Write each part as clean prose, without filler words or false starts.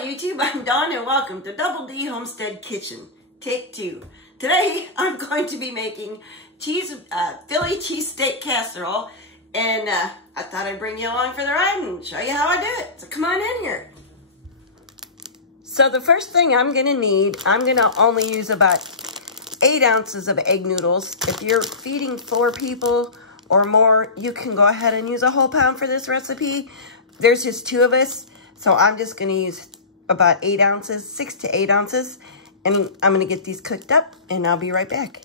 YouTube, I'm Dawn and welcome to Double D Homestead Kitchen, take 2. Today, I'm going to be making Philly cheesesteak casserole, and I thought I'd bring you along for the ride and show you how I do it. So come on in here. So the first thing I'm gonna need, I'm gonna only use about 8 ounces of egg noodles. If you're feeding 4 people or more, you can go ahead and use a whole pound for this recipe. There's just 2 of us, so I'm just gonna use about 8 ounces, 6 to 8 ounces, and I'm gonna get these cooked up, and I'll be right back.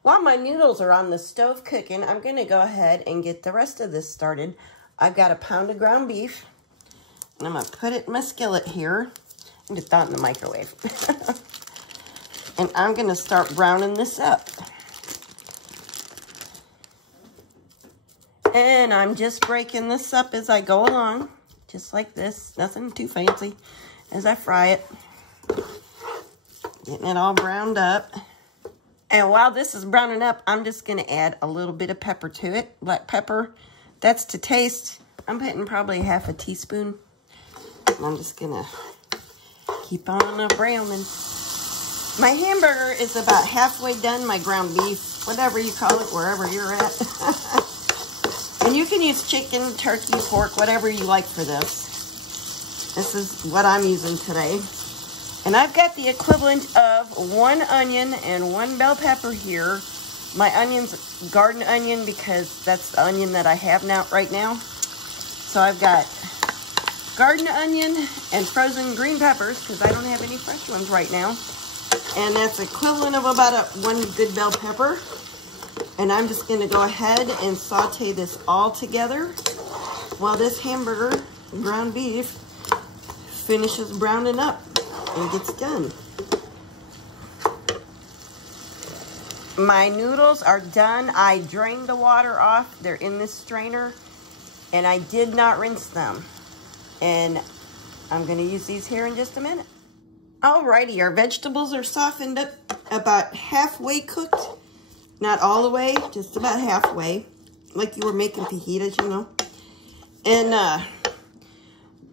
While my noodles are on the stove cooking, I'm gonna go ahead and get the rest of this started. I've got a pound of ground beef, and I'm gonna put it in my skillet here, and just throw it in the microwave. And I'm gonna start browning this up. And I'm just breaking this up as I go along, just like this, nothing too fancy, as I fry it. Getting it all browned up. And while this is browning up, I'm just gonna add a little bit of pepper to it, black pepper. That's to taste. I'm putting probably half a teaspoon. And I'm just gonna keep on browning. My hamburger is about halfway done, my ground beef, whatever you call it, wherever you're at. And you can use chicken, turkey, pork, whatever you like for this. This is what I'm using today. And I've got the equivalent of 1 onion and 1 bell pepper here. My onion's garden onion because that's the onion that I have right now. So I've got garden onion and frozen green peppers because I don't have any fresh ones right now. And that's equivalent of about 1 good bell pepper. And I'm just gonna go ahead and saute this all together while this hamburger, ground beef, finishes browning up and gets done. My noodles are done. I drained the water off. They're in this strainer, and I did not rinse them. And I'm gonna use these here in just a minute. Alrighty, our vegetables are softened up, about halfway cooked. Not all the way, just about halfway. Like you were making fajitas, you know. And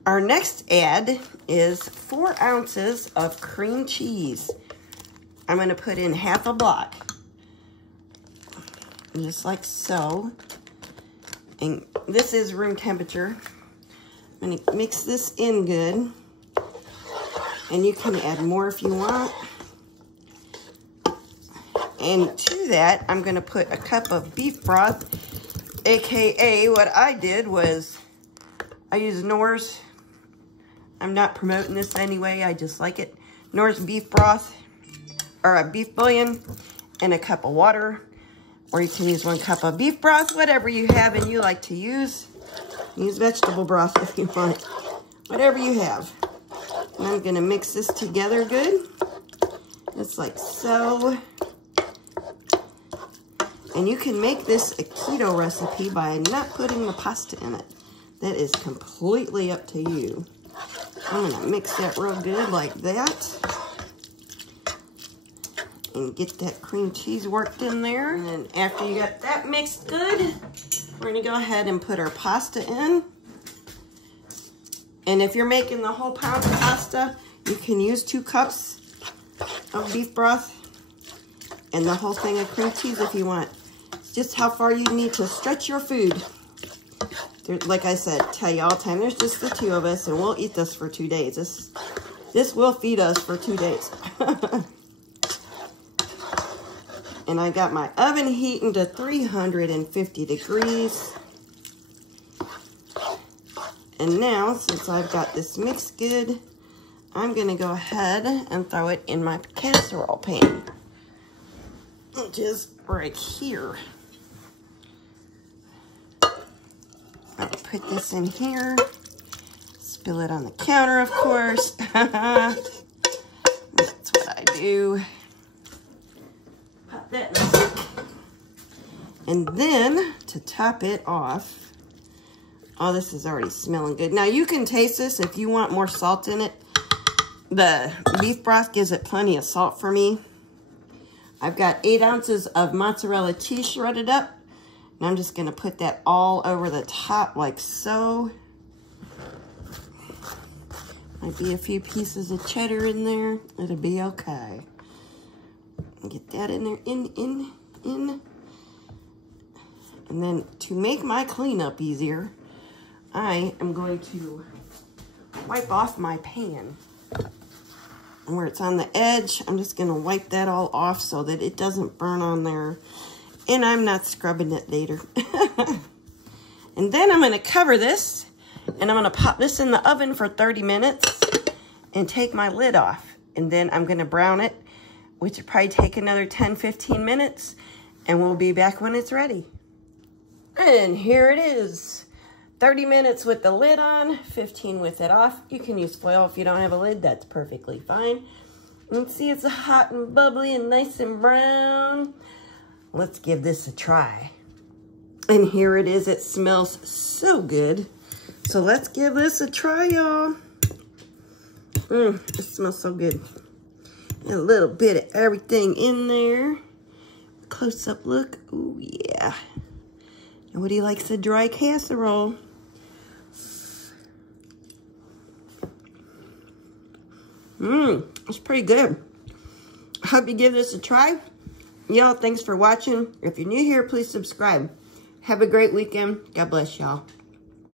our next add is 4 ounces of cream cheese. I'm gonna put in half a block. Just like so. And this is room temperature. I'm gonna mix this in good. And you can add more if you want. And to that, I'm gonna put a cup of beef broth, AKA what I did was, I used Knorr's. I'm not promoting this anyway, I just like it. Knorr's beef broth, or a beef bouillon, and a cup of water. Or you can use 1 cup of beef broth, whatever you have and you like to use. Use vegetable broth if you want, whatever you have. And I'm gonna mix this together good, just like so. And you can make this a keto recipe by not putting the pasta in it. That is completely up to you. I'm gonna mix that real good like that. And get that cream cheese worked in there. And then after you got that mixed good, we're gonna go ahead and put our pasta in. And if you're making the whole pound of pasta, you can use 2 cups of beef broth and the whole thing of cream cheese if you want. It's just how far you need to stretch your food. Like I said, tell you all the time, there's just the 2 of us and we'll eat this for 2 days. This will feed us for 2 days. And I got my oven heating to 350 degrees. And now, since I've got this mixed good, I'm gonna go ahead and throw it in my casserole pan. Just right here. I'll put this in here. Spill it on the counter, of course. That's what I do. Pop that in the sink. And then, to top it off, oh, this is already smelling good. Now, you can taste this if you want more salt in it. The beef broth gives it plenty of salt for me. I've got 8 ounces of mozzarella cheese shredded up. And I'm just going to put that all over the top like so. Might be a few pieces of cheddar in there. It'll be okay. Get that in there, in. And then to make my cleanup easier, I am going to wipe off my pan. And where it's on the edge, I'm just gonna wipe that all off so that it doesn't burn on there. And I'm not scrubbing it later. And then I'm gonna cover this, and I'm gonna pop this in the oven for 30 minutes and take my lid off. And then I'm gonna brown it, which will probably take another 10-15 minutes, and we'll be back when it's ready. And here it is. 30 minutes with the lid on, 15 with it off. You can use foil if you don't have a lid, that's perfectly fine. And see, it's hot and bubbly and nice and brown. Let's give this a try. And here it is, it smells so good. So let's give this a try, y'all. It smells so good. A little bit of everything in there. Close-up look, ooh yeah. Nobody likes a dry casserole. It's pretty good. I hope you give this a try. Y'all, thanks for watching. If you're new here, please subscribe. Have a great weekend. God bless y'all.